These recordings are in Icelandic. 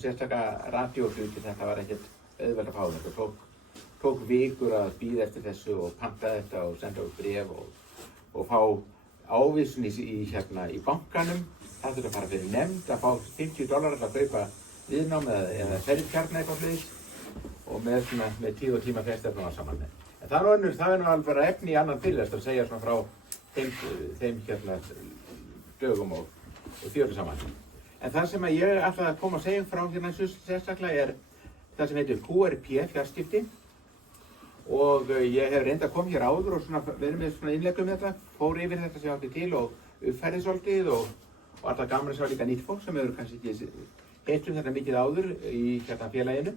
Sérstaka radíóhluti, þetta var ekkert auðvelt að fá þetta. Tók vikur að bíða eftir þessu og panta þetta og senda út bréf og fá ávísun í bankanum. Það þurfti að fara fyrir nefnd að fá $50 að kaupa viðnám eða ferðkjarna eitthvað slíks og með tíð og tíma fresti að ná saman. En það er nú alveg bara efni í annan fyrirlestur að segja svona frá þeim dögum og fjöru saman. En það sem ég ætlaði að koma að segja frá hérna sérstaklega það sem heitir QRP fjarskipti og ég hef reyndið að koma hér áður og verið með svona innleggum þetta, fór yfir þetta sem ég átti til og uppfærið svolítið og alltaf gaman að sjá líka nýtt fólk sem hefur kannski ekki heyrt þetta mikið áður í félaginu.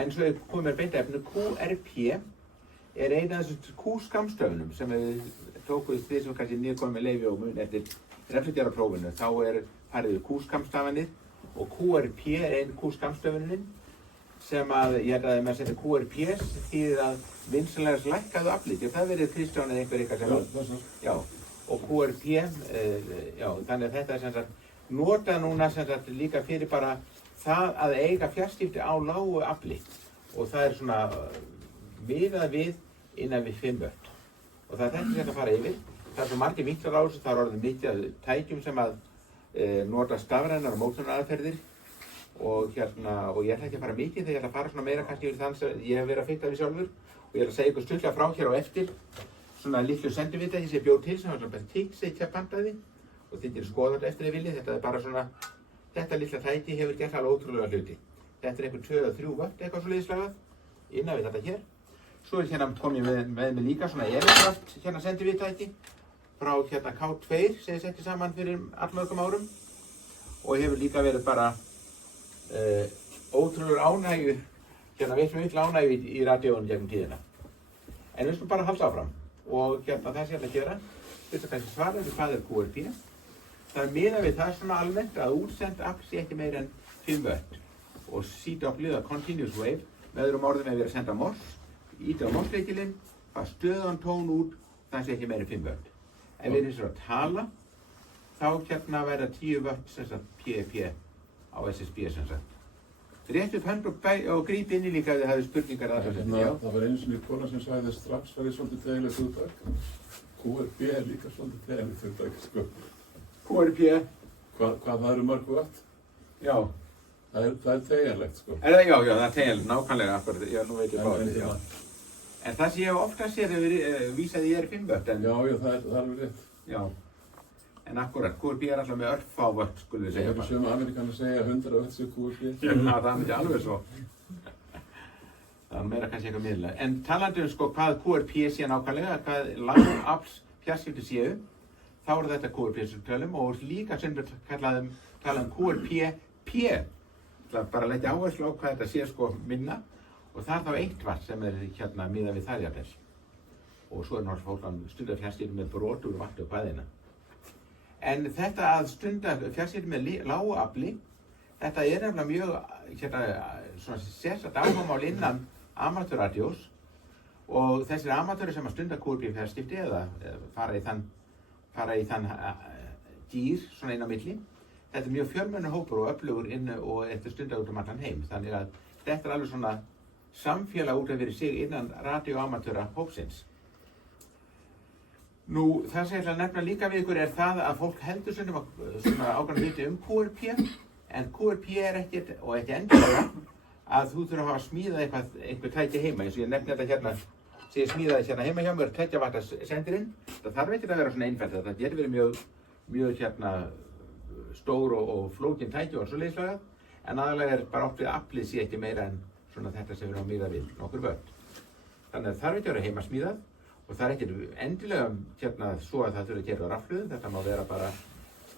En svo komið mér beint að efnu, QRP eina af þessum Q-skammstöfunum sem við tókuð því sem kannski nýkomið með leyfi og mun eftir refsigerðarprófinu. Þá farið við Q-skammstafanir og QRP ein Q-skammstöfunin sem ég held að maður setja QRP þýðir að vinsamlegast lækkaðu afli. Það verið Kristján eða einhver ykkar sem já, og QRP, þannig að þetta sem sagt nota núna sem sagt líka fyrir bara það að eiga fjarskipti á lágu afli og það svona miðað við innan við 5 watt og það þetta sem að fara yfir. Það svo margir vinklar á þessu, það orðið mikið af tækjum sem að nota stafrænar og mótsunaraðferðir og ég ætla ekki að fara mikið þegar ég ætla að fara svona meira kannski yfir þann sem ég hef verið að fikta við sjálfur og ég ætla að segja ykkur stuttlega frá hér á eftir svona litlu sendivitæki sem ég bjó til sem var svona TIG pantaði og þið getur skoðað eftir þið viljið. Þetta bara svona, þetta litla tæki hefur gert alveg ótrúlega hluti. Þetta einhver 2 eða 3 watt eitthvað svoleiðis lagað innan við þetta hér. Svo hérna kom ég með mig líka svona Everkraft sendivitæki frá K2 sem ég setti saman fyrir allmörgum árum og hefur líka verið bara ótrúlega ánægju, veitum miklu ánægju í radíóinu gegnum tíðina. En við skulum bara halda áfram og það sem ég ætla að gera, fyrst að kannski svara við hvað QRP. Það miðað við það svona almennt að útsend afl sé ekki meira en 5 watt og CW, continuous wave, með öðrum orðum ef við erum að senda MOS, íta á MOS-leikilinn, fá stöðugan tón út, það sé ekki meira en 5 watt. Ef við erum að tala, þá verða 10 watt sem sagt PEP á SSB sem sagt. Rétt upp hönd og gríp inn í líka ef þið hafið spurningar að þessu. Það var einu sinni kona sem sagði að strax verið svolítið tegilegt hugtak. QRP líka svolítið tegilegt hugtak, sko. QRP? Hvað það eru mörg watt? Já. Það er tegilegt, sko. Já, það er tegilegt, nákvæmlega akkurat. Já, nú veit ég báðið, já. En það sem ég hef oftast séð hefur vísað ég 5 watt, en... Já, það er alveg rétt. Já. En akkurat, QRP alltaf með örfá watt, skulum við segja bara. Ég hef sömu Amerikanar að segja 100 watt séu QRP. Já, það myndi alveg svo. Það er meira kannski eitthvað miðlega. En talandi hvað QRP sé nákvæmlega, hvað lágafls fjarskipti séu, þá þetta QRP sem tölum og líka sem við tala QRP-P. Það bara að leggja áherslu á hvað þetta sé minna og það er þá 1 watt sem miðað við það jafnvel. Og svo náttúrulega fólk að stunda fjarskipti með brot úr vatni og hvaðina. En þetta að stunda fjarskipti með lágu afli, þetta nefnilega mjög sérstakt áhugamál innan amatörradíós og þessir amatörur sem að stunda QRP fjarskipti eða fara í þann gír svona inn á milli, þetta mjög fjölmennur hópur og öflugur inn og þetta stunda út allan heim. Þannig að þetta alveg svona samfélag út af fyrir sig innan radíóamatöra hópsins. Nú, það sem ég ætla að nefna líka við ykkur það að fólk heldur svona ákveðna hluti QRP, en QRP ekkert og ekki endilega að þú þurfa að hafa smíðað einhver tæki heima, eins og ég nefni þetta sem ég smíðaði heima hjá mér, 2 watt sendirinn. Það þarf ekkert að vera svona einfalt, það getur verið mjög stór og flókin tæki og svoleiðis lagað, en aðalega bara oft við aflið sé ekki meira en svona þetta sem við erum að miða við, nokkur watt. Þannig að það þarf ekki að vera heimasmíðað. Og það ekkert endilega svo að það þurfi að gera á rafhlöðum, þetta má vera bara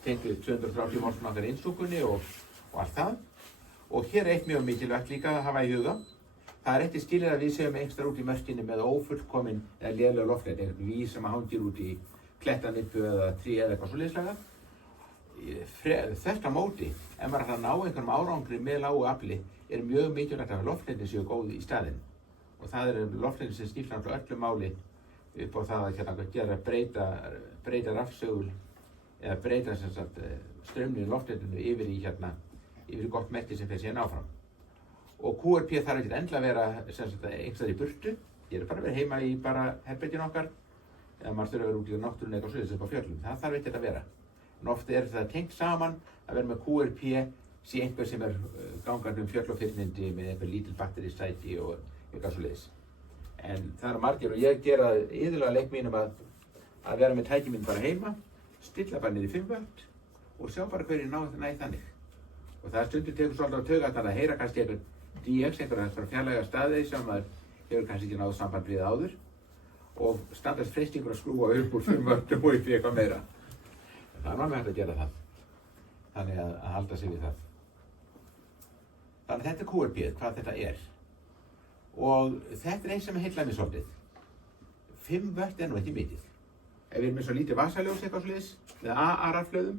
tengt við 230 volts okkar innsúkunni og allt það. Og hér eitt mjög mikilvægt líka að hafa í huga. Það ekki skilið að við séum einhverstaðar út í mörkinni með ófullkomin eða lélega loftnet, einhvern vís sem hangir út í klettanippu eða tré eða eitthvað svoleiðis lagað. Þvert á móti, ef maður ætlar að ná einhverjum árangri með lágu afli, mjög mikilvægt að loftnetin séu góð í staðinn. Og það loftnetin sem skipta öllu máli upp á það að breyta rafsegul eða breyta straumnum í loftnetinu yfir í yfir í gott merki sem fer síðan áfram. Og QRP þarf ekkert endilega að vera sem sagt einhverstaðar í burtu. Ég er bara að vera heima í bara herberginu okkar eða maður þurfa að vera út í náttúrunni eitthvað svoleiðis upp á fjöllum. Það þarf ekkert að vera. En oft er það tengt saman að vera með QRP sé einhver sem er gangandi fjöll og fyrnindi með einhver lítil batterísæti og eitthvað svoleiðis. En það eru margir og ég gera iðulega leik mínum að vera með tæki mín bara heima, stilla bara niður í 5 völd og sjá bara hverju næ þannig. Og það stundur tekur svolítið á taugarnar að heyra kannski einhver DX, einhverja fjarlæga staði sem maður hefur kannski ekki náð samband við áður og standast freistingur að skrúa upp úr 5 völdum og upp í eitthvað meira. Það er náttúrulega hægt að gera það. Þannig að halda sig við það. Þannig að þetta er QRP, hvað þetta er. Og þetta er eins sem heillaði mig svolítið. 5 völd er nú ekki mikið. Ef við erum með svo lítið vasaljós eitthvað svoleiðis, með AA-rafhlöðum,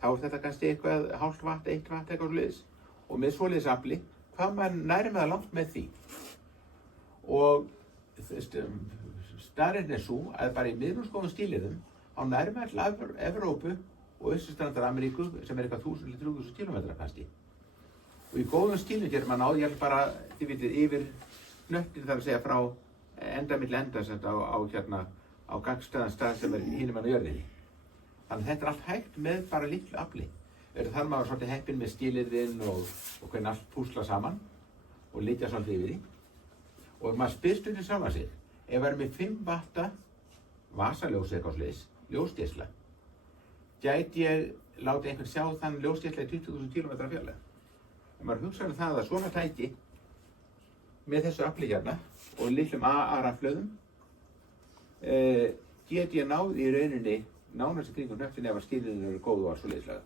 þá er þetta kannski eitthvað hálft watt, 1 watt eitthvað svoleiðis. Og með svoleiðis afli, hvað maður næri með það langt með því. Og staðreyndin er svo að bara í miðlungsgóðum skilyrðum, á næri með all Evrópu og austurstrandar Ameríku, sem er eitthvað 1000–3000 km kannski. Og í góðum skilum getur maður náð, ég bara, þið vitið, yfir hnöttin þar að segja frá enda milli enda á gagnstæðan stað sem er hinum á jörðinni. Þannig að þetta er allt hægt með bara litlu afli. Þar maður svolítið heppinn með skilyrðin og hvernig allt púsla saman og litja svolítið yfir því. Og maður spyr stundum sjálfan sig, ef við erum með 5 watta vasaljós eitthvað svoleiðis, ljósgeisla, gæti ég láta einhvern sjá þann ljósgeisla í 20.000 km fjarlægð? Ef maður hugsaður það að svona tæki með þessu afli hérna og litlum AA-rafhlöðum get ég náð í rauninni nánast í kringum hnöttin ef að skilyrðin eru góð og svoleiðislega.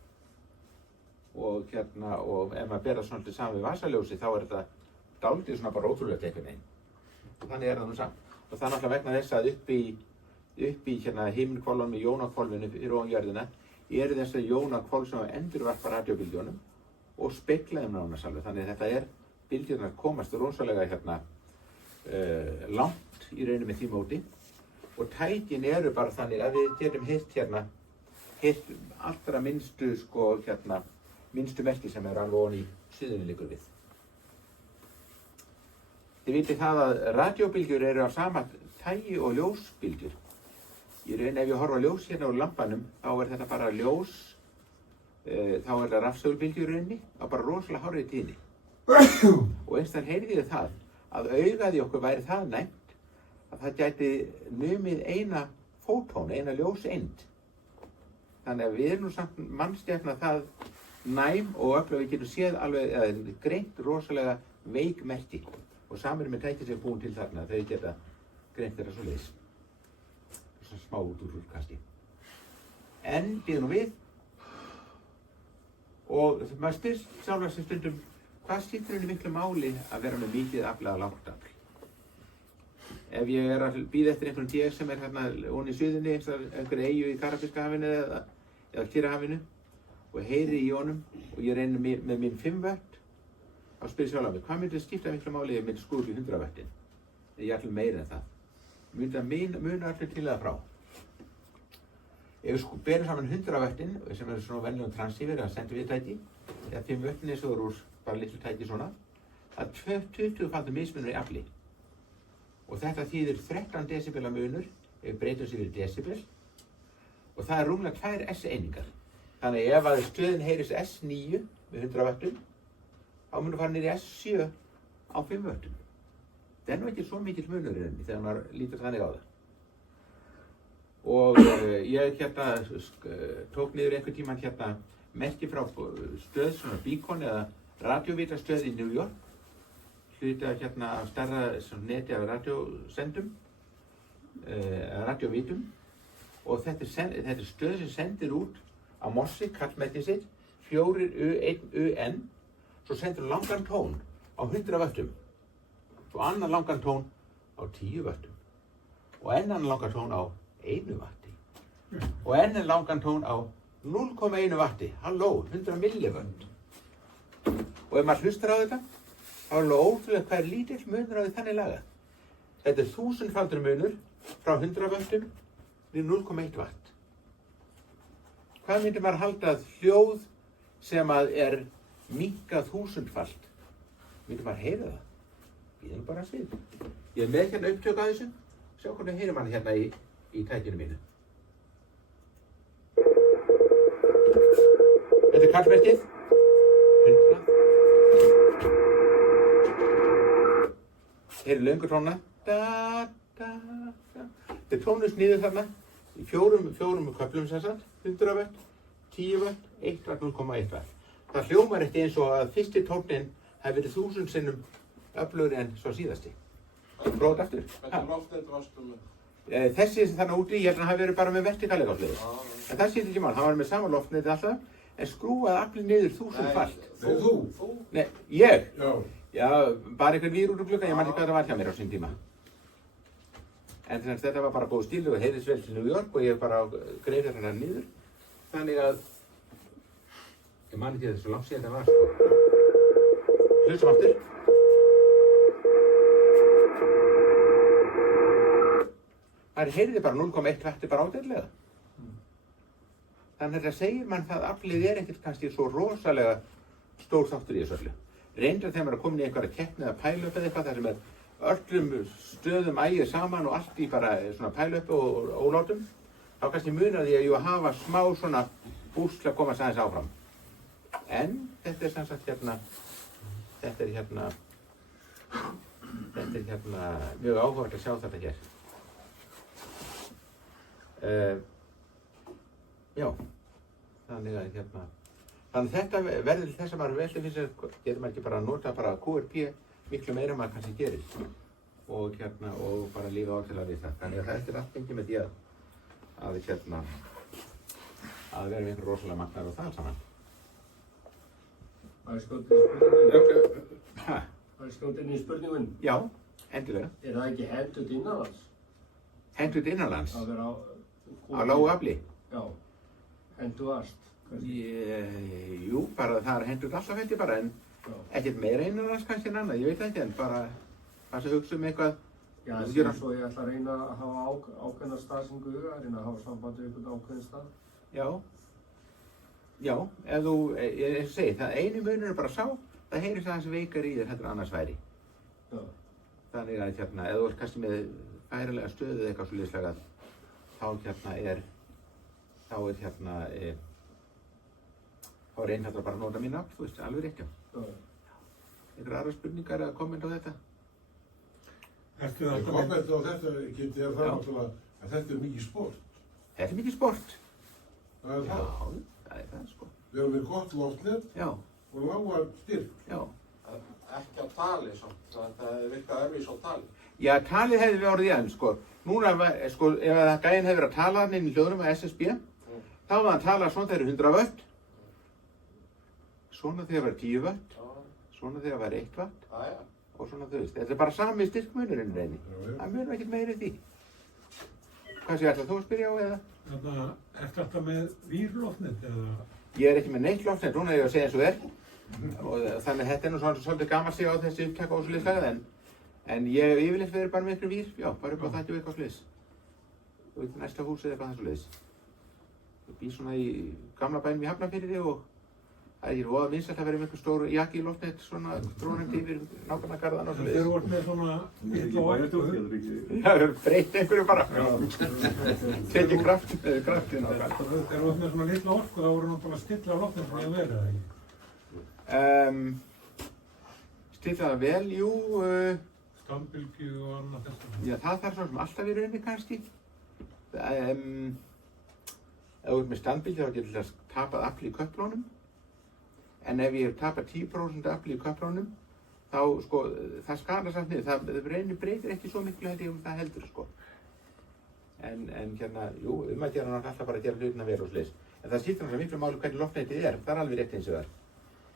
Og ef maður ber það svona saman við vasaljósi þá er þetta dálítið svona bara ótrúlegt einhvern veginn. Og þannig er það nú samt. Og það er náttúrulega vegna þess að upp í himnhvolfum með jónahvolfinu fyrir ofan jörðina eru þessi jónahvolf sem endurvarpa radíóbylgjunum og spegla þeim nánast alveg. Þannig að þetta er bylgjurnar komast rosalega langt í rauninni með því móti. Og tækin eru bara þannig að við getum heyrt allra minnstu minnstu merki sem er alveg ofan í suðunni liggur við. Þið vitið það að radíóbylgjur eru af sama tægi og ljósbylgjur. Í rauninni ef ég horfa á ljós hérna úr lampanum þá er þetta bara ljós, þá er það rafsegulbylgjur í rauninni á bara rosalega hárri tíðni. Og eins þar heyrði ég það að augað í okkur væri það næmt að það gæti numið eina fótón, eina ljóseind. Þannig að við erum nú samt mannstjafna það næm og öflug við getum séð alveg greint rosalega veik merki. Og samir með tæki sem er búin til þarna, þau geta greint þeirra svoleiðis. Svona smá útúrur kannski. En býðum nú við. Og maður spyr sjálfur sig stundum, hvað skiptir henni miklu máli að vera með mikið afli eða lágt afli? Ef ég er að bíða eftir einhvern DX sem er hérna ofan í suðunni, einhverju eyju í Karabíska hafinu eða Kyrrahafinu og heyri í honum og ég reyni með mín 5 vött, þá spyr sjálf mig, hvað myndi skipta miklu máli ef ég myndi skrúa upp í 100 vöttin? Ég ætlum meira en það. Myndi að muna allir til eða frá. Ef við berum saman 100 vöttin, sem er svona venjulegum transceiver eða sendivítæki, eða 5 vöttin eins og eru úr bara litlu tæki svona, það er 20-faldur mismunur í afli. Og þetta þýðir 13 desibela munur ef við breytum sér við desibel og það er rúmlega 2 S-einingar. Þannig ef að stöðin heyrist S9 með 100 vöttum, þá munum fara niður í S7 á 5 vöttum. Það er nú ekki svo mikill munur í rauninni þegar maður lítur þannig á það. Og ég tók niður einhvern tímann merki frá stöð, svona Beacon eða radíóvítastöð í New York. Hluti af stærra neti af radíósendum, radíóvítum og þetta er stöð sem sendir út á mossi, kallmerkið sitt, 4U1UN, svo sendir langan tón á 100 vöttum, svo annan langan tón á 10 vöttum og enn langan tón á 1 vatti og enn langan tón á 0,1 vatti, halló, 100 millivött. Og ef maður hlustar á þetta, þá er alveg ótrúlega hvað er lítill munur á því þannig lagað. Þetta er 1000-faldur munur frá 100 vöttum til 0,1 vatt. Hvað myndi maður halda að hljóð sem að er minnkað 1000-falt. Við bara heyra það. Bíðum bara að svið. Ég er með hérna upptöku að þessu. Sjá hvernig heyrir mann hérna í tækinu mínu. Þetta er kallmerkið. 100. Heyrir löngu tóna. Þetta er tónusniður þarna í fjórum köflum sem sagt. 100 watt, 10 watt, 1 watt, 0,1 watt. Það hljómar ekki eins og að fyrsti tónninn hafi verið 1000 sinnum öflugri en svo síðasti. Prófið aftur. Hvernig loftnet varstu með? Þessi sem þarna úti, ég held að hann hafi verið bara með vertikalega loftneti. En það sýtti ekki mál, hann var með sama loftneti alltaf, en skrúaði aflið niður 1000-falt. Nei, þú? Nei, ég? Já. Já, bara einhvern vír út úr glugga, ég man ekki hvað það var hjá mér á sín tíma. En þetta var bara góð stíl og heyrðist vel til New York og ég bara greið hérna niður. Þannig að, ég man ekki þessu langt síðan þetta var, sko. Hlustum aftur. Það heyrði bara 0,1 watt bara ágætlega. Þannig að þetta segir mann það að aflið ekkert kannski svo rosalega stór þáttur í þessu öllu. Reyndar þegar maður er komin í einhverja keppni eða pælöp eða eitthvað þar sem öllum stöðum ægir saman og allt í bara svona pælöpu og ólátum, þá kannski munar því að hafa smá svona búst til að komast aðeins áfram. En þetta er sem sagt þetta er mjög áhugavert að sjá þetta hér. Já, þannig að þetta verður þess að maður veldi fyrir sér, getur maður ekki bara að nota bara QRP miklu meira maður kannski gerir og bara lífa ákveðlega við það. Þannig að þetta er allt fengið með því að vera með einhver rosalega magnar og það saman. Það er skjótið Ha? inn í spurningun. Já, endilega. Er það ekki hentugt innanlands? Hentugt innanlands? Það er Á lágu afli? Já, hentugast. Jú, bara það er hentugt alltaf held ég bara, en ekkert meira innanlands kannski en annað, ég veit ekki, en bara að hugsa eitthvað. Já, sem svo ég ætla að reyna að hafa ákveðna staðsetningu í huga, reyna að hafa samband við einhvern ákveðin stað. Já, ef þú, ég segi, það eini munur er bara sá, það heyrist aðeins veikar í þér heldur en annars væri. Já. Þannig að ef þú ert kannski með færilega stöðu eða eitthvað svoleiðis þá er einfaldlega bara að nota mín nafn, þú veist, alveg rétt, já. Einhverjar aðrar spurningar eða kommenta á þetta? Kommenta á þetta geti það náttúrulega að þetta er mikið sport. Þetta er mikið sport. Það er það. Já, það er það, sko. Við erum með gott loftnet og lága styrk. Já. Ekki á tali samt, það virkað öðruvísi á tali. Já, talið hefði við orðið en, sko. Núna, sko, ef það gæinn hefði verið að tala þarna inn í hljóðurum af SSB, þá var það að tala svona þegar 100 watt, svona þegar var 10 watt, svona þegar var 1 watt og svona þau veist. Þetta er bara sami styrkmunurinn reyni. Það munur ekkert meira í því. Hvað sé ætlar þú að spyrja á eða? Er þetta með vírloftnet eða? Ég er ekki með neitt loftnet, núna er ég að segja eins og er. Og þannig að þetta er nú svolítið gaman að segja á þessi upptaka og svoleiðis lagað, en ég hef yfirleitt verið bara með einhverjum vír, já, bara upp á þætti og eitthvað svoleiðis. Þú veit, næsta hús eða eitthvað svoleiðis. Ég bý svona í gamla bænum í Hafnarfirði og það er voða vinsælt að vera með einhver stór jakki í loftnet, svona drónandi yfir nágrannagarðana og svoleiðis. Þeir voru með svona litla orku? Já, við höfum breytt einhverju bara. Tekið kraftinn á það. Þeir voru með svona litla orku, það voru náttúrulega stilla á loftnet sem ég verið, eða ekki? Stilla það vel, jú. Stambylgju og annað þess. Já, það þarf svona sem alltaf í rauninni kannski. Ef þú ert með standbylgju þá getur það tapað afli í köflunum. En ef ég tapar 10% afli í köflunum, þá sko, það skadar samt niður. Það breytir ekki svo miklu held ég það heldur, sko. En jú, að gera hann alltaf bara að gera hlutina vel og svoleiðis. En það skiptir náttúrulega miklu máli hvernig loftnetið er. Það er alveg rétt eins og það er.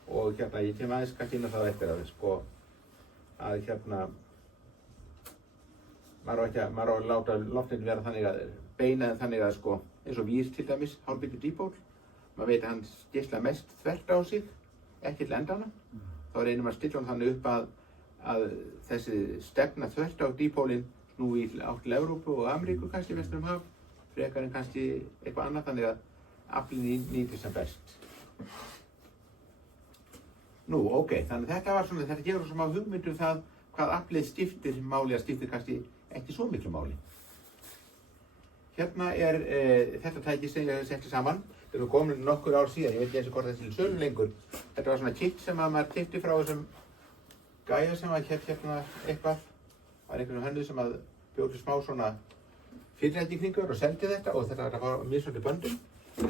Og ég kem aðeins kannski inn á það eftir að, sko, að maður á að láta loftnetin vera þannig að beina þannig að, sko, eins og vír til dæmis, hálfbylgju dipól. Maður veit að hann geislar mest þvert á sig, ekki til endana. Þá reynir maður að stilla hann þannig upp að þessi stefna þvert á dipólinn snúi átt til Evrópu og Ameríku kannski vestur haf, frekar en kannski eitthvað annað þannig að aflinn nýtist sem best. Nú, ok, þannig að þetta var svona, þetta gefur svona hugmynd það hvað aflið skiptir máli, að skiptir kannski ekki svo miklu máli. Hérna þetta tæki sem ég setti saman. Þetta er komin nokkur ár síðan, ég veit ekki eins og hvort þetta er til sölu lengur. Þetta var svona kit sem að maður keypti frá þessum gæja sem að hérna eitthvað. Það var einhvern hönnuð sem að bjóði smá svona fyrirtæki kringur og seldi þetta og þetta var mismunandi böndum.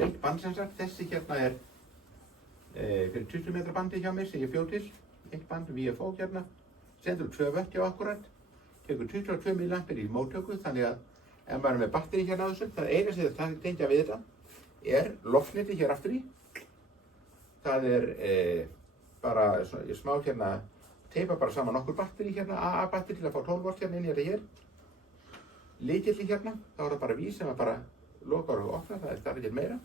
Eitt band sem sagt, þessi hérna fyrir 20 metra bandi hjá mér sem ég bjó til. Eitt band VFO hérna. Sendur 2 vött hjá akkurat. Tekur 22 milliampere í móttöku, þannig að ef maður er með batteri hérna á þessu, það eina sem þetta tengja við þetta loftneti hér aftur í. Það bara smá hérna, teipa bara saman nokkur batteri hérna, AA batteri til að fá 12 volt hérna inn í þetta hér. Lykillinn hérna, þá er það bara vís sem að bara lokar og opna, það er ekki meira.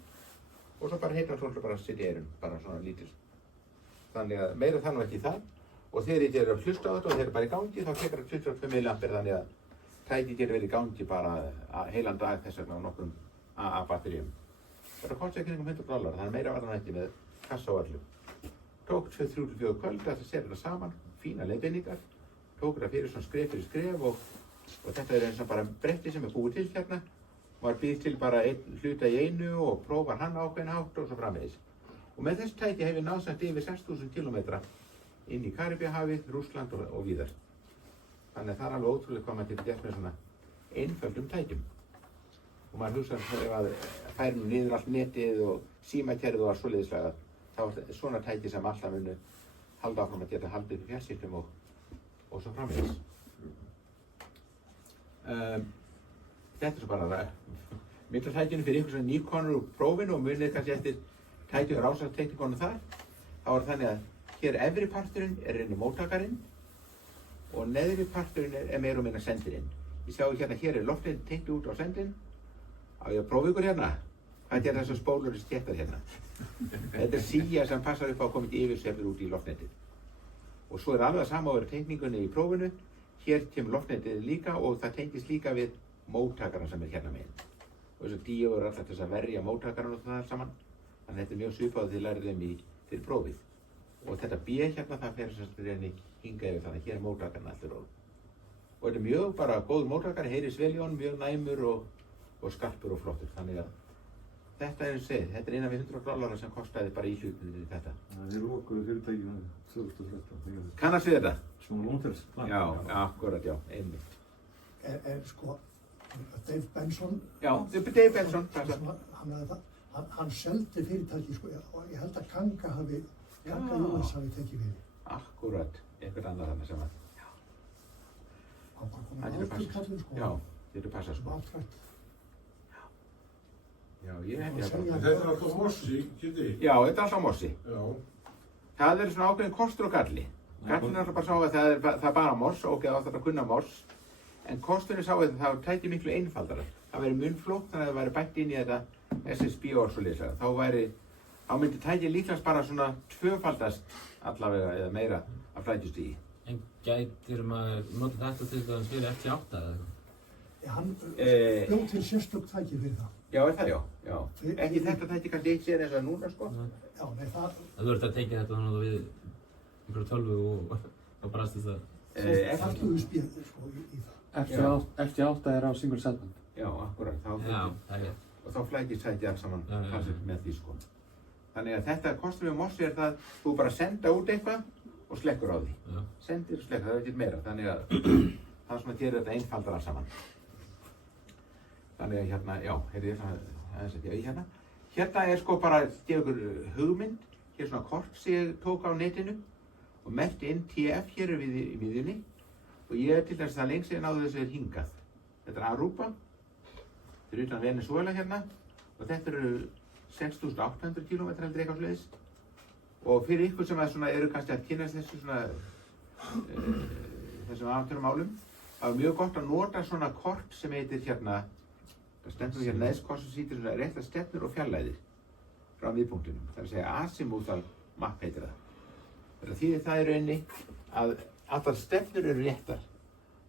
Og svo bara heyrnartólur bara að setja í eyrun, bara svona lítil. Þannig að meira það nú ekki það. Og þegar þið eru að hlusta á þetta og þeir eru bara í gangi, þá tekur það 22 milliampere, þannig að tækið getur verið í gangi bara heilan dag þess vegna á nokkrum AA batteríum. Það kostar ekki $100, þannig meira var það ekki með kassa og öllu. Tók 2-3-4 kvöld að setja þetta saman, fína leiðbeiningar. Tók þetta fyrir svona skref fyrir skref og þetta eins og bara bretti sem búið til hérna. Maður býr til bara hluta í einu og prófar hann ákveðin hátt og svo framvegis. Og með þessu tæki hef ég náð samt yfir 6.000 kilometra inn í Karíbíahafið, Rússland og víðar. Þannig að það er alveg ótrúlega hvað maður getur gert með svona einföldum tækjum. Og maður hugsar ef að færi niður allt netið og símakerfið og allt svoleiðislega, þá er svona tæki sem alltaf munu halda áfram að geta haldið upp fjarskiptum og svo framvegis. Þetta svo bara myndatækjunum fyrir ykkur sem nýkonur úr prófinu og munið kannski eftir tækjum rásarteknikonum þar. Þá er þannig að hér efri parturinn inn í móttakarinn og neðri parturinn meira og minna sendirinn. Ég sjáu hérna, hér loftinn tengt út á sendinn. Á ég að prófa ykkur hérna? Hvað þessar spólur stéttar hérna? Þetta síja sem passar upp á að koma yfirsveiflur út í loftnetið. Og svo alveg sama á teikningunni í prófinu. Hér kemur loftnetið líka og það tengist líka við móttakarann sem hérna meginn. Og þessu díu alltaf til þess að verja móttakarann og það saman. Þannig að þetta mjög svipað því lærðum fyrir prófið. Og þetta B hérna, það fer sem sagt reyni hingað yfir, þannig að hér móttakarinn allur ról. Og þetta mjög bara góð móttakari, heyris vel í honum, mjög næmur og skarpur og flottur. Þannig að þetta eins og segið, þetta innan við $100 sem kostaði bara í hlutinu þetta. Þið lokuðu fyrirtækinu 2013. Kannast við þetta? Svona Lóntels. Já, akkurat, já, einmitt. Sko, Dave Benson. Já, Dave Benson. Hann seldi fyrirtæki, sko, og ég held að Ganga US hafi tekið við. Akkurat, einhvern annar þarna sem að. Hann var komin afturkallur, sko. Já, þetta passa, sko. Aftrætt. Já, ég held ég að. Þetta er alltaf Mossi, Kitty. Já, þetta er alltaf Mossi. Já. Það er svona ákveðin kostur og galli. Gallin er alltaf bara sá að það er bara Moss, ok, þá þarf að kunna Moss. En kosturinn sá að það tæki miklu einfaldara. Það væri munnflókn, þannig að það væri bætt inn í þetta SSB og svoleiðis. Þá myndi tækið líklegast bara svona tvöfaldast allavega eða meira af flækjustígi. En gætir maður nota þetta til dæmis fyrir F-8 eða eitthvað? Hann bjóð til sérstök tæki fyrir það. Já, er það já. Ekki þetta tæki kannski eitt sér eins og núna, sko. Já, nei, það... Þú ert að tengja þetta þannig að við einhverju tölvu og brast þess að... Það USB, sko, í það. F-8 er á single segment. Já, akkurat. Já, það er rétt. Og þá flækist tækið alls saman með því, sko. Þannig að þetta kostur við Mossi er það, þú bara senda út eitthvað og slekkur á því. Já. Sendir og slekkur, það er ekkert meira. Þannig að það sem að gera þetta einfaldar alls saman. Þannig að hérna, já, heyrðu ég aðeins að ég hérna. Hérna er sko bara, gefa ykkur hugmynd, hér svona kort sem ég tók á netinu og merkti inn TF hér í miðjunni og ég til þess að lengst ég náðu þessu hingað. Þetta er Aruba, fyrir utan Venezuela hérna og þetta eru 6.800 kilometrar heldur eitthvað svoleiðis. Og fyrir ykkur sem eru kannski að kynast þessu þessum aðtörum það er mjög gott að nota svona kort sem heitir hérna, það stendur hérna neðst kort sem sýtir svona réttar stefnur og fjarlægðir frá miðpunktinum. Það er að segja azimuthal map heitir það. Það þýðir það í rauninni að allar stefnur eru réttar.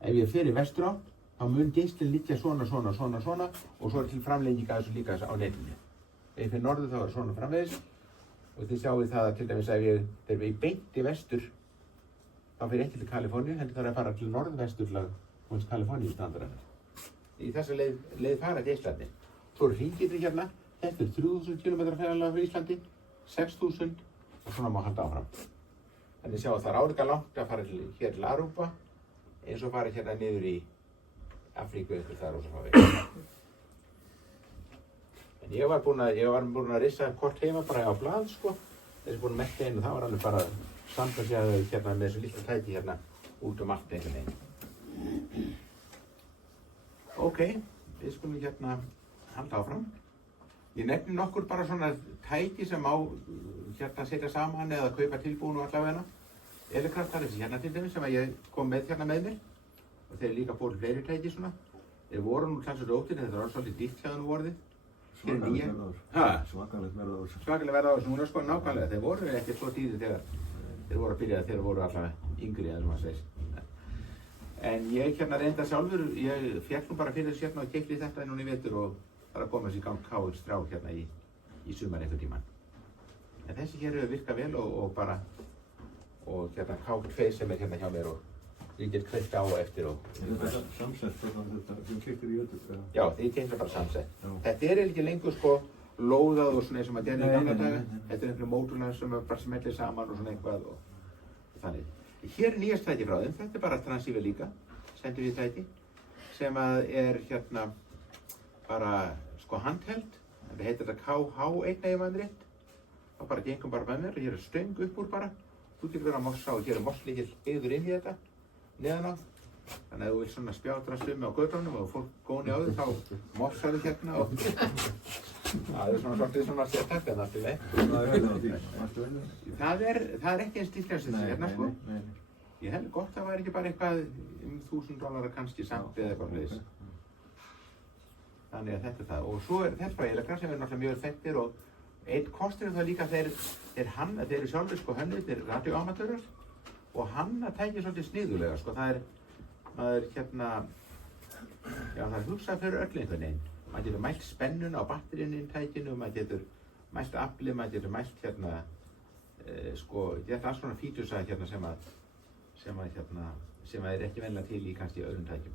Ef ég fer í vesturátt, þá mun geislinn liggja svona og svo er til framlenging að þessu líka á netinu. Ef ég fer norður þá er svona framvegis og Og þið sjáu það að til dæmis ef ég er í beint í vestur, þá fer ég ekki til Kaliforníu, heldur þarf að fara til norðvesturlag Kaliforníu strandarinnar. Í þessa leið fara geislarnir. Svo eru hringirnir hérna, þetta er 3000 km fjarlægð frá Íslandi, 6000 og svona má halda áfram. Þannig sjá að það er álíka langt að fara hér til Aruba eins og fara hérna niður í Afríku eftir það og svo fá við. En ég var búinn að rissa kort heima bara á blað sko. Þessi búinn að merkja einu, það var alveg bara samt að segja hérna með þessu lítla tæki hérna út allt einhvern veginn. Ok, við skulum hérna halda áfram. Ég nefni nokkur bara svona tæki sem má hérna setja saman eða kaupa tilbúin og allavega. Elecraft þessi hérna til dæmis sem ég kom með hérna með mér. Og þeir líka búið fleiri tæki svona. Þeir voru nú kannski rótir en þetta var svolítið dýrt hjá þeim vorðið. Svakalegt verð á þessu. Svakalegt verð á þessu, núna sko nákvæmlega. Þeir voru ekkert svo dýrir þegar þeir voru að byrja, þeir voru allavega yngri eða maður segir. En ég hérna reynda sjálfur, ég fékk nú bara fyrir þessu hérna og keypti þetta núna í vetur og bara að koma þessi í gang KX3 hérna í sumar einhvern tímann. En þessi hér hefur virkað vel og hérna KX2 sem er hérna hjá mér og ég get kveikt á eftir og... Þetta er samsett, þetta sem keyptir í vetur? Já, þið keyptir bara samsett. Þetta er ekki lengur sko lóðað og svona eins og maður gerði í gamla daga. Þetta er einhverju mótorlar sem bara smellir saman og svona eitthvað og þannig. Hér er nýjast tæki frá þeim, þetta er bara transceiver líka, sendir við tæki, sem að er hérna bara sko handheld, þetta heitir þetta KH1 ef ég maður rétt, þá bara gengum bara með mér og hér er stöng upp úr bara, þú getur verið að mossa og hér er mosslíkill byggður inn í þetta, neðan á, þannig að þú vilt svona spjátrast á götunum og fólk góni á þig þá mossaðu hérna og það er svona svolítið svona sértækt en allt í leið. Það er ekki eins dýrt sem þetta hérna sko. Ég held gott að það væri ekki bara eitthvað $1000 kannski samt eða eitthvað fleis. Þannig að þetta er það. Og svo er þetta bara Elecraft sem er náttúrulega mjög þekktir og einn kostur er það líka þeir eru sjálfur sko hönnuðir, þeir eru radioamatörar og hanna tækir svolítið sniðulega sko. Það er hérna, já það er hugsað fyrir öll einhvern veginn. Maður getur mælt spennuna á batteríinu í tækinu, maður getur mælt aflið, maður getur mælt hérna, sko, þetta er alls svona fítusar hérna sem er ekki venlega til í kannski öðrum tækjum.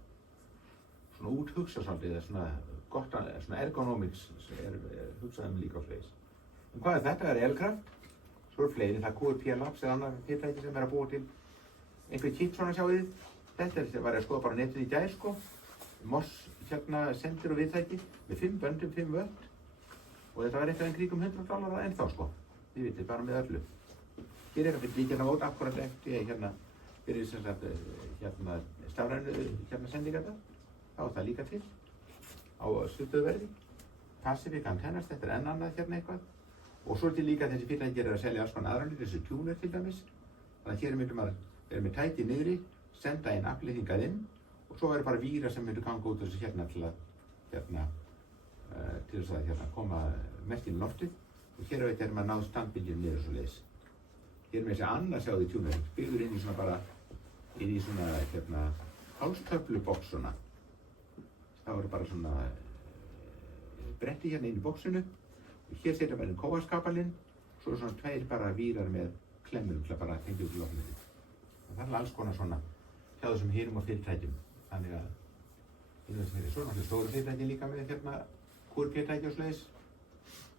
Svona úthugsa svolítið, svona gott, svona ergonomics er hugsað líka á fleis. En hvað er þetta? Það er Elecraft, svo er fleiri, það er QRP Labs eða annar fyrirtæki sem er að búa til einhver kit svona sjáu þið. Þetta var ég að skoða bara netið í gær sko. Moss hérna sendir og viðtæki með 5 böndum, 5 völd og þetta var eitthvað kringum $100 ennþá sko, þið vitið, bara með öllu. Hér er þetta líka mót akkurat eftir hérna fyrir sem sagt hérna stafrænu hérna sendingar þá er það líka til á svipuðu verði. Pacific Antennas, þetta er enn annað hérna eitthvað og svo er til líka þessi fyrirtæki að selja alls konar aðra hluti, þessi tuner til dæmis. Þannig að hér myndum að vera með tæki niðri, senda inn aflið hingað inn og svo eru bara víra sem myndu ganga út þessu hérna til þess að hérna koma merkinu loftið og hér er maður náð standbylgjum niður svo leiðis. Hér er með þessi annars sjáðu tjúner, byggður inn í svona bara, inn í svona hérna hálstöflubox svona. Það eru bara svona bretti hérna inn í boxinu og hér setja maður inn kóaskapalinn og svo er svona 2 bara vírar með klemmur til að bara tengja út í loftinu. Það er alls konar svona hjá þessum hinum og fyrirtækjum. Þannig að svo er náttúrulega stóru fyrirtæki líka með hérna QRP-tæki og sleiðis,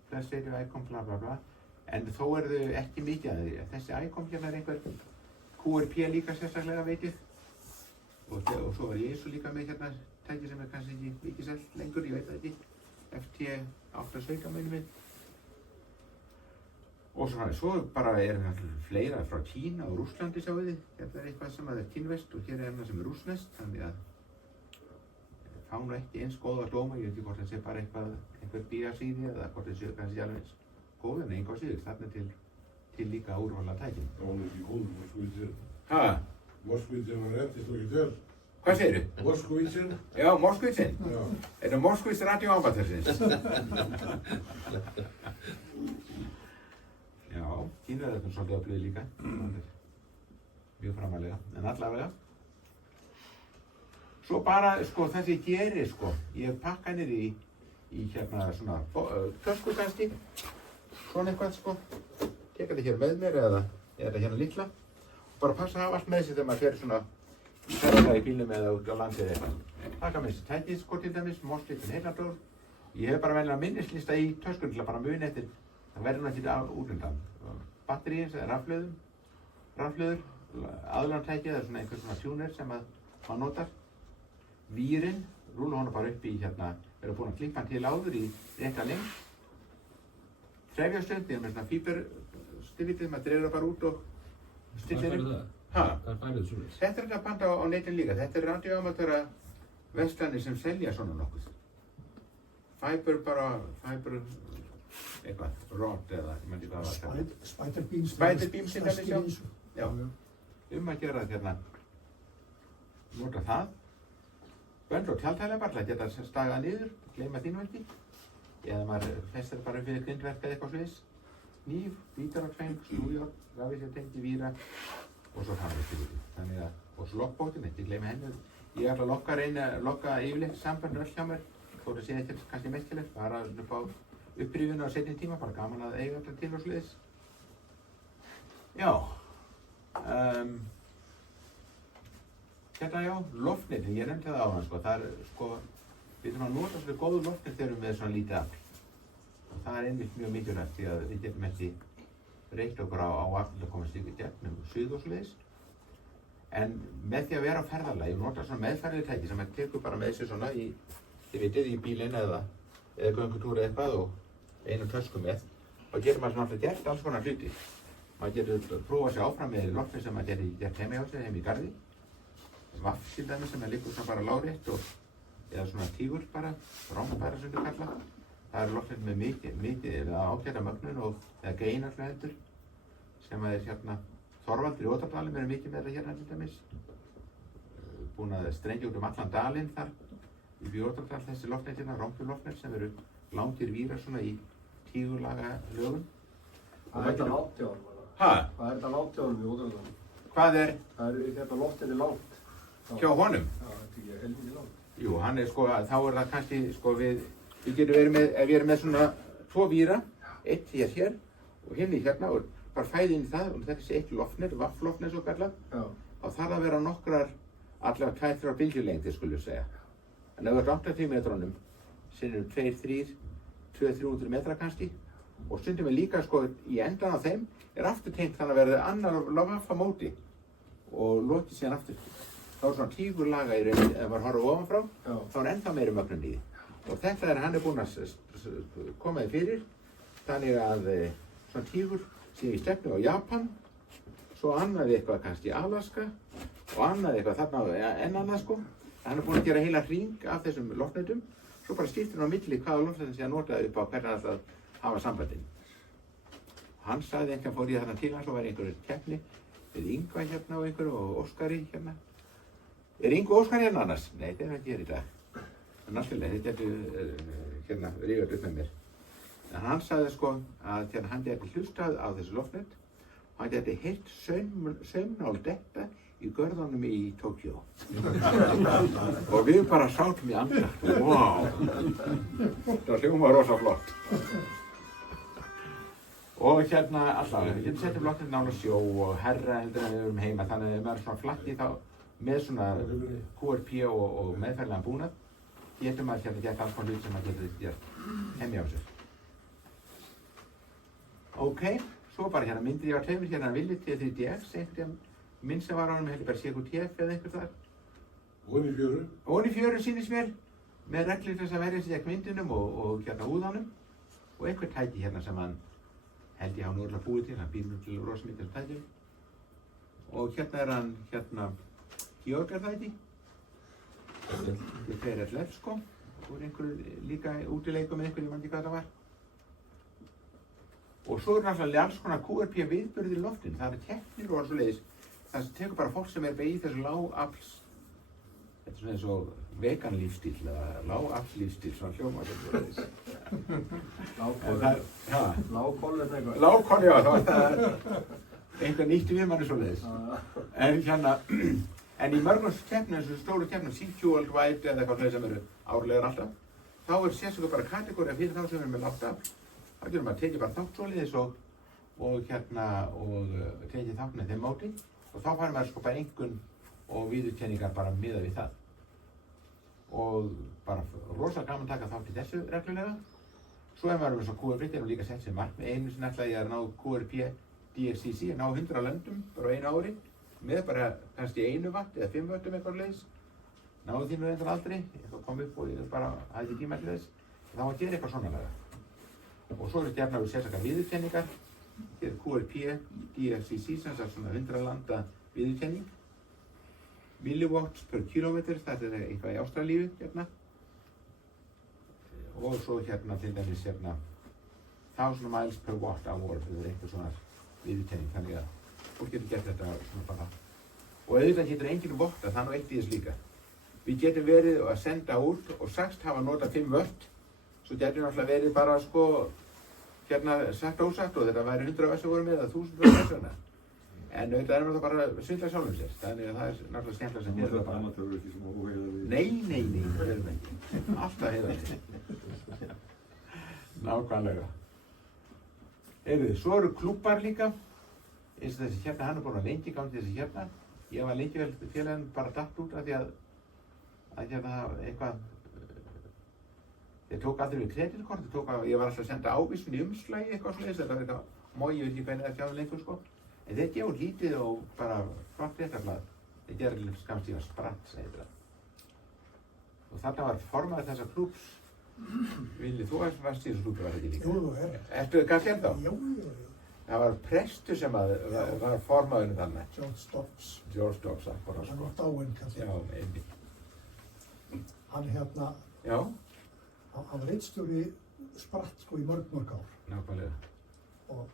Flashradio, ICOM, bla bla bla. En þó eru þau ekki mikið að því. Þessi ICOM hérna er einhver QRP líka sérstaklega veitið. Og svo var ég svo líka með hérna tæki sem er kannski ekki mikið selt lengur, ég veit það ekki. FT8 minnum minn. Og svo bara er fleira frá Kína og Rússlandi sjáu þið. Þetta er eitthvað sem er kínvest og hér er annað sem er rússneskt, þannig að fá nú ekki eins góða dóma, ég veit ekki hvort það sé bara einhver bíasíði eða hvort það sé kannski alveg eins góð en enga á síður, þarna til líka úrvala tækjum. Það var ekki góð, Moskvitsin. Hæ? Moskvitsin var rétt, ég sló ekki til. Hvað segirðu? Moskvitsin. Já, Moskvitsin. Já. Þetta er Moskvits radioamatörsins. Já, Kína er þetta svolítið öflugir líka. Mjög framalega, en allavega. Svo bara, sko, það sem ég geri, sko, ég pakka niður í hérna svona tösku kannski, svona eitthvað, sko. teka þetta hér með mér eða hérna litla og bara passa að hafa allt með sig þegar maður fer svona í ferðalag í bílnum eða út á landið eða eitthvað. Taka með þessi tækið sko til dæmis, morslitin heilabrór. Ég hef bara venjulega minnislista í töskunni til að bara muni eftir, það verður náttúrulega útundan. Batteríins eða rafhlöður, aðlunartækið eða svona einhver svona tuner sem maður notar. Vírinn, rúla honum bara upp í hérna, verður búin að klippa hann til áður í rétta lengd. Trefjastönd, ég er með svona fíberstillitið, maður dreifir það bara út og stillir upp. Hvað færðu þú svoleiðis? Þetta er þetta að panta á netinu líka. Þetta er radioamatöra verslanir sem selja svona nokkuð. Fiber eitthvað, rod eða, ég mætti hvað það var. Spiderbeam til dæmis, já. Að gera hérna, nota það. Bönd og tjaldhæla bara til að geta stagað niður, gleyma þínu ekki. Eða maður festar bara upp við grindverk eða eitthvað sviðis. Hníf, bítarafsfeng, slújórn, rafísjartengi, víra og svo framleiðslu. Þannig að, og svo lokkbótin, ekki gleyma henni. Ég ætla að lokka yfirleitt samband öll hjá mér, þó það sé ekkert kannski merkilegt, bara upp á upprýfinu á seinni tíma, bara gaman að eiga þetta til og sliðis. Já, hérna já, loftnetin, ég nefndi það áðan sko, það er sko, við þurfum að nota svolítið góðu loftnet þegar við erum með svona lítið afl. Og það er einmitt mjög mikilvægt því að við getum ekki reitt okkur á afl að komast í gegnum suð og sliðis. En með því að vera á ferðalagi, ég nota svona meðferðartæki sem maður tekur bara með sér svona í, þið vitið, í bílinn eða göngutúr eða eitthvað og einu tösku með. Og getur maður svona alltaf gert alls konar hluti. Maður getur prófað sér áfram með loftnet sem maður getur gert heima hjá sér, heim í garði. Vaff til dæmis sem liggur svona bara lárétt eða svona tígur bara, rómpæra sem þau kalla. Það er loftnet með mikið ágæta mögnun eða gein alltaf heldur sem er hérna Þorvaldur í Ótardalum eru mikið með þetta hérna til dæmis. Búin að strengja út allan dalinn þar í Ótardal þessi loftnet hérna, rómpululoftnet sem eru langir vírar svona í tígurlaga lögum. Hvað er þetta langt í honum? Hæ? Hvað er þetta langt í honum í Ótardalum? Hvað er? Það er þetta loftnet langt. Hjá honum? Já, þetta er ekki helviti langt. Jú, hann er sko, þá er það kannski sko við getum verið með, ef við erum með svona 2 víra, eitt hér og hinn hérna og bara fæði inn í það og þessi eitt loftnet, vaffloftnet svo kallað, þá þarf að vera nokkrar allavega 2-3 bylgjulengdir skulum segja. En ef þú ert 80 metrónum, sinnum 200-300 metra kannski og stundum er líka sko í endan á þeim er aftur tengt þannig að verða annar vaffamóti og lokið síðan aftur. Þá er svona tígurlaga í rauninni, ef maður horfir ofanfrá, þá er ennþá meiri mögnun í því. Og þetta hann er búinn að koma því fyrir, þannig að svona tígur sé í stefnu á Japan, svo annað eitthvað kannski í Alaska og annað eitthvað þarna enn annað sko. Hann er búinn að gera heila hring af þessum loftnetum, svo bara skiptir hann á milli hvaða loftnetum sé að nota upp á hvernig hann ætlar að hafa sambandinn. Hann sagði einhvern fór ég þarna til hans og var einhverjum keppni við Ingvar hérna og einhverju og Óskari hérna. Er Ingu Óskar hérna annars? Nei, það er ekki hér í dag. En náttúrulega, þetta hérna rífað upp með mér. En hann sagði sko að hérna hann geti hlustað á þessi loftnet og hann geti heyrt saumnál detta í görðunum í Tókjó. Og við bara sátum í andakt. Vá! Það hljómar rosa flott. Og hérna alltaf, við getum sett upp loftnet nála sjó og herra heldur en við erum heima. Þannig að ef maður er svona flatt í þá með svona QRP og meðferðilegan búnað getur maður hérna gert alls konar hlut sem maður getur gert heimi á sér. Ok, svo bara hérna myndir ég á tveimur hérna Willi T3DX, einhvern minn sem var á honum, heldur bara CQTF eða einhver þar. Ofan í fjöru? Ofan í fjöru sýnist mér, með reglur þess að verja sig gegn vindinum og hérna húðanum og einhver tæki hérna sem hann held ég hafa nú alltaf búið til, hann býr nú til rosa mikið tækjum. Og hérna er hann hérna Georg er það ekki? Þetta er alltaf sko, og einhverju líka útileikum með einhverju, ég man ekki hvað það var. Og svo er náttúrulega alls konar QRP viðburðir í loftinu, það eru keppnir og svoleiðis, það sem tekur bara fólk sem er í þessu lágafls, þetta er svona eins og vegan lífstíl eða lágafls lífstíl, svona hljómar svoleiðis. Lágkoll eða eitthvað? Lágkoll, já, þá er það einhver nýtt við manni svoleiðis. En hérna, en í mörgum keppnum, eins og stóru keppnum, CQ Worldwide eða eitthvað sem eru árlegar alltaf, þá er sérstaklega bara kategóri fyrir þá sem eru með lágt afl. Þá getur maður tekið bara þátt svoleiðis og tekið þátt með þeim móti og þá fær maður sko bara einkunn og viðurkenningar bara miðað við það. Og bara rosalega gaman að taka þátt í þessu reglulega. Svo er maður með svo QRP líka sett sem markmið. Einu sinni ætlaði ég að ná QRP DXCC, að ná 100 löndum bara á einu ári með bara kannski 1 watt eða 5 wattum eitthvað leiðis. Náðu því nú reyndar aldrei, eitthvað kom upp og ég bara hafði ekki tíma til þess. Þá var að gera eitthvað svona laga. Og svo eru stjarnar við sérstakar viðurkenningar. Hér er QRP DXCC, sem sagt svona 100 landa viðurkenning. Milliwatts per kilometer, þetta er eitthvað í Ástralíu hérna. Og svo hérna til dæmis hérna 1000 miles per watt hour, þetta er eitthvað svona viðurkenning, þannig að fólk getur gert þetta svona bara. Og auðvitað getur enginn votta, það er nú eitt í þess líka. Við getum verið að senda út og sagst hafa notað 5 watt, svo getur náttúrulega verið bara sko hérna sagt ósagt og þetta væri 100 watt sem voru með eða 1000 watt svona. En auðvitað erum við það bara að svindla sjálfum sér, þannig að það er náttúrulega skemmtilega sem við erum bara. Amatörur ekki sem óheiðari. Nei, það erum ekki. Alltaf heiðarlega. Nákvæmlega. Heyrðu, svo eru klúbbar líka. Eins og þessi hérna, hann er búinn að lengi gangi þessi hérna. Ég var lengi vel félaginn bara datt út af því að hérna eitthvað, ég tók aldrei við kreditkort, ég var alltaf að senda ávísun í umslagi eitthvað svoleiðis, þetta var eitthvað mói, ég veit ekki hvernig það er fjáðum lengur sko. En þeir gefa lítið og bara flott réttarblað. Þeir gera skamst tíma spratt, segir það. Og þarna var formaður þessa klúbs. Villi, þú varst í þessu klúbbi, var þetta ekki líka? Jú, Ertu kannski ennþá? Jú. Það var prestur sem var formaðurinn þannig. George Dobbs, akkurat hann sko. var dáinn kallinn. Já, einmitt. Hann hérna, Já, hann var ritstjóri spratt sko í mörg ár. nákvæmlega. Og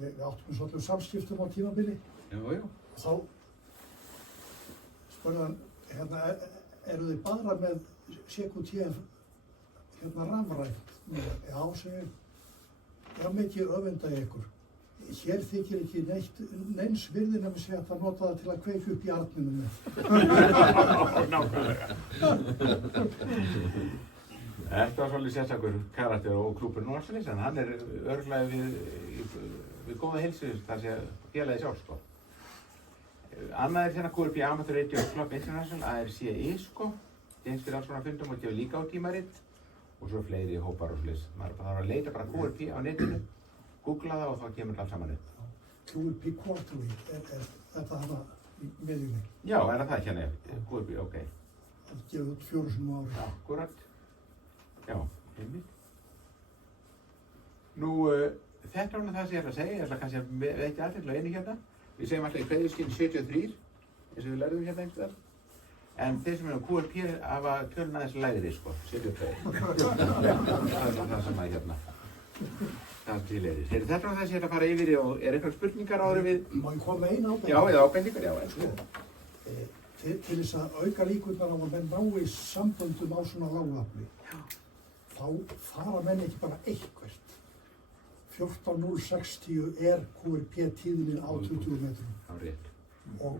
við áttum svolítið samskiptum á tímabili. Já. Þá spurði hann, hérna, eru þið bara með CQTF hérna rafrænt? Já, segir, já, mikið öfunda ég ykkur. Hér þykir ekki neins virði nema sé að það nota það til að kveikja upp í arninu með. Nákvæmlega. Þetta var svolítið sérstakur karakter og klúbur Norsenis, en hann er örugglega við góða heilsu þar sé félagið sjálf sko. Annað er hérna QRP Amateur Radio Club International, ARCI sko. Gengst fyrir alls svona fundum og gefur líka á tímaritt. Og svo fleiri hópar og sliðis. Maður bara þarf að leita bara QRP á netinu, googla það og þá kemur allt saman upp. QRP Quarterly, er þetta hana í miðjunni? Já, er það hérna, QRP, ok. Það gefur út 4 sinnum á ári. Já, akkurat. Já, einmitt. Nú, þetta var það sem ég ætla að segja, ég ætla kannski að vekja athygli á einu hérna. Við segjum alltaf í kveðjuskyn 73, eins og við lærðum hérna einhvers. En þeir sem eru QRP hafa tölun aðeins lægri, sko, 72. Það er það sem að hérna. Það til er. Þetta var það sem ég ætla að fara yfir og er eitthvað spurningar áður við? Má ég koma með eina ábendingu? Já, eða ábendingar, já, en sko. Til þess að auka líkurnar á að menn nái samböndum á svona lágafli, þá fara menn ekki bara eitthvert. 14.060 er QRP tíðnin á 20 metrum. Það er rétt. Og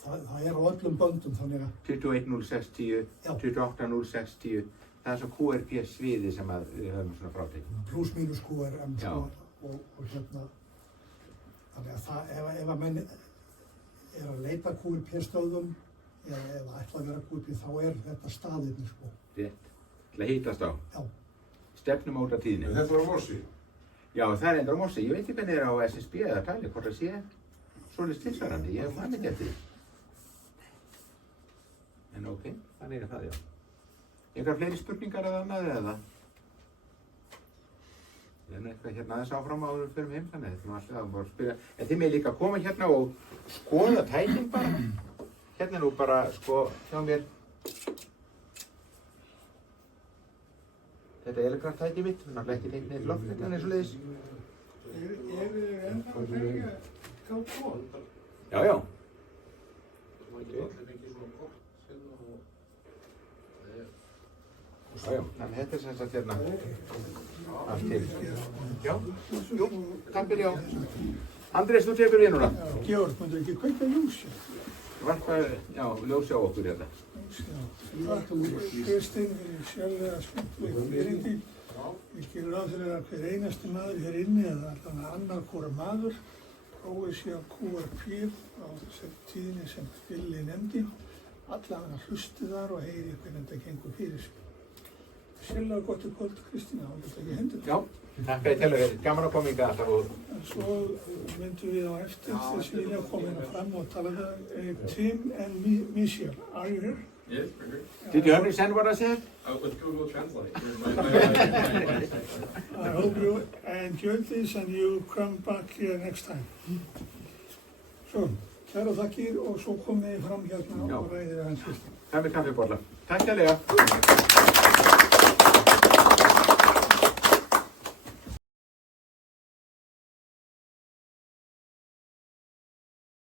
það er á öllum böndum þannig að 21.060, 28.060, það er svo QRP sviði sem við höfum svona frátekið. Plus mínus QRM sko, og hérna, þannig að það, ef að menn er að leita QRP stöðum eða ætla að vera QRP, þá er þetta staðirnir sko. Rétt, til að hítast á. Já. Stefnumóta tíðni. Þetta var Mossi. Já, það er endur á Mossi. Ég veit ekki hvernig það er á SSB eða Tæli, hvort það sé svolítið tilsvarandi. Ég man ekki eftir því. En ok, þannig er það, já. Eitthvað fleiri spurningar eða annað eða? Ég er nú eitthvað hérna aðeins áfram áður við förum heim þannig, þetta er nú alltaf bara að spyrja. En þið með líka að koma hérna og skoða tækin bara. Hérna er nú bara, sko, hjá mér. Þetta er elekrafttæki mitt, það er náttúrulega ekki tengt niður loft, þetta er eins og leiðis. Ég er ennþá að fengja K2. Já, já. Já, þannig þetta er sem sagt hérna allt til. Já, jú, takk fyrir, já. Andrés, þú tekur við núna. Georg, maður ekki kaupa ljósi. Varpa, já, ljósi á okkur hérna. Kristinn er sérlega skemmtileg fyrirtæk Ég gerir ráð fyrir að hver einasti maður hér inni, eða allavega annar hvora maður, prófið sér á QRP á þessari tíðinni sem Villi nefndi. Allavega hlusti þar og heyri hvernig þetta gengur fyrir sig. Sérlega gott í kvöld, Kristína, og þetta ekki hendur. Já, takk fyrir til gaman að koma hingað alltaf og En svo myndum við á eftir þess að vilja koma hérna fram og tala það. Tim and Michelle, are you here? Yes, we're here. Did you understand what I said? With Google Translate. I hope you enjoyed this and you come back here next time. Svo, kæra þakkir og svo komið þið fram hérna Já. og ræðið aðeins fyrst. Það er kaffibólla. Takk hérlega.